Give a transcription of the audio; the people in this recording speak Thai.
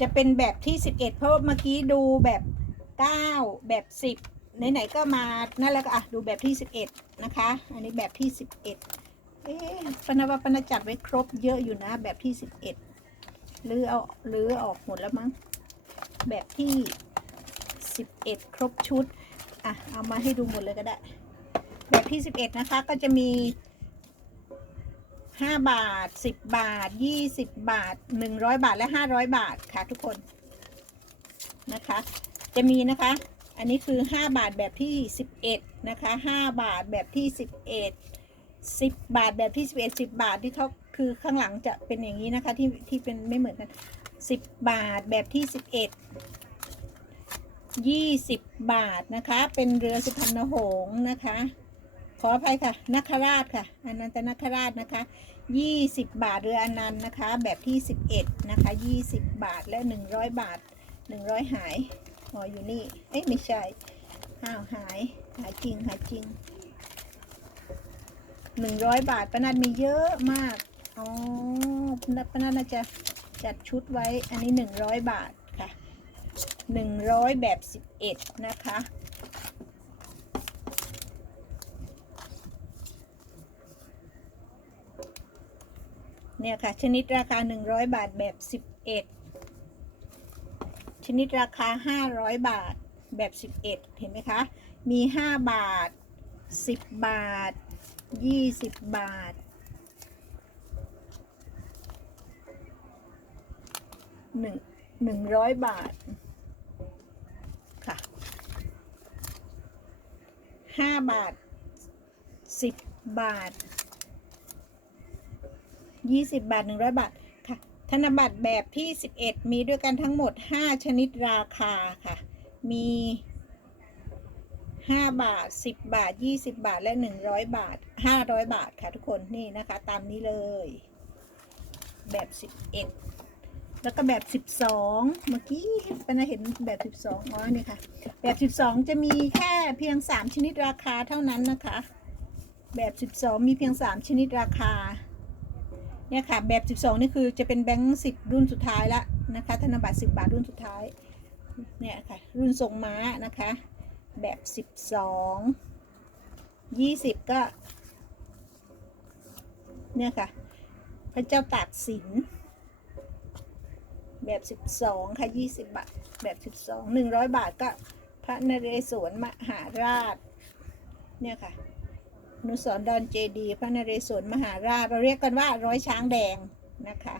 จะเป็นแบบที่ 11 เพราะเมื่อกี้ดูแบบ 9 แบบ 10 ไหนๆก็มานั่นแล้วก็อะดูแบบที่ 11 นะคะ อันนี้แบบที่ 11เอ๊ะปนว่าปนจัดไว้ครบเยอะอยู่นะแบบที่ 11หรือเอาหรือออกหมดแล้วมั้งแบบที่ 11 ครบชุดอะเอามาให้ดูหมดเลยก็ได้ แบบที่ 11 นะคะก็จะมี 5บาท10บาท20บาท100บาทและ500บาทค่ะทุกคนนะคะ จะมีนะคะ อันนี้คือ5บาทแบบที่11นะคะ5บาทแบบที่11 10บาทแบบที่11 10บาทที่เขาคือข้างหลังจะเป็นอย่างนี้นะคะที่ที่เป็นไม่เหมือนกัน10บาทแบบที่11 20บาทนะคะ เป็นเรือสุพรรณหงส์นะคะ ออภัยค่ะนัคราชค่ะอนันตนาคราชนะคะ 20 บาทเรืออนันต์นะคะ แบบที่ 11 นะคะ 20 บาทและ 100 บาท 100 หายอ๋ออยู่นี่ เอ๊ะไม่ใช่อ้าวหายหายจริงหายจริง 100 บาทปานัดมีเยอะมากอ๋อปนัดปานัดน่าจะจัดชุดไว้อันนี้ 100 บาทค่ะ 100 แบบ 11 นะคะ เนี่ยค่ะ ชนิดราคา 100 บาทแบบ 11 ชนิดราคา 500 บาทแบบ 11 เห็นไหมคะ มี 5 บาท 10 บาท 20 บาทหนึ่งหนึ่งร้อยบาทค่ะห้าบาทสิบบาท ยี่สิบบาทหนึ่งร้อยบาทค่ะ ธนบัตรแบบที่สิบเอ็ดมีด้วยกันทั้งหมดห้าชนิดราคาค่ะ มีห้าบาทสิบบาทยี่สิบบาทและหนึ่งร้อยบาทห้าร้อยบาทค่ะทุกคนนี่นะคะ ตามนี้เลย แบบสิบเอ็ดแล้วก็แบบ 12 เมื่อกี้เป็นเห็นแบบ 12อ๋อนี่ค่ะ แบบ 12 จะมีแค่เพียง 3 ชนิดราคาเท่านั้นนะคะ แบบ 12 มีเพียง 3 ชนิดราคา เนี่ยค่ะ แบบ 12 นี่คือจะเป็นแบงค์10 รุ่นสุดท้ายละนะคะ ธนบัตร 10 บาทรุ่นสุดท้าย เนี่ยค่ะ รุ่นทรงม้านะคะ แบบ 12 20 ก็ เนี่ยค่ะ พระเจ้าตากสิน แบบ 12 ค่ะ 20 บาท แบบ 12 100 บาทก็พระนเรศวรมหาราช เนี่ยค่ะ นุสรณ์ดอนเจดี พระนเรศวรมหาราช เราเรียกกันว่าร้อยช้างแดงนะคะ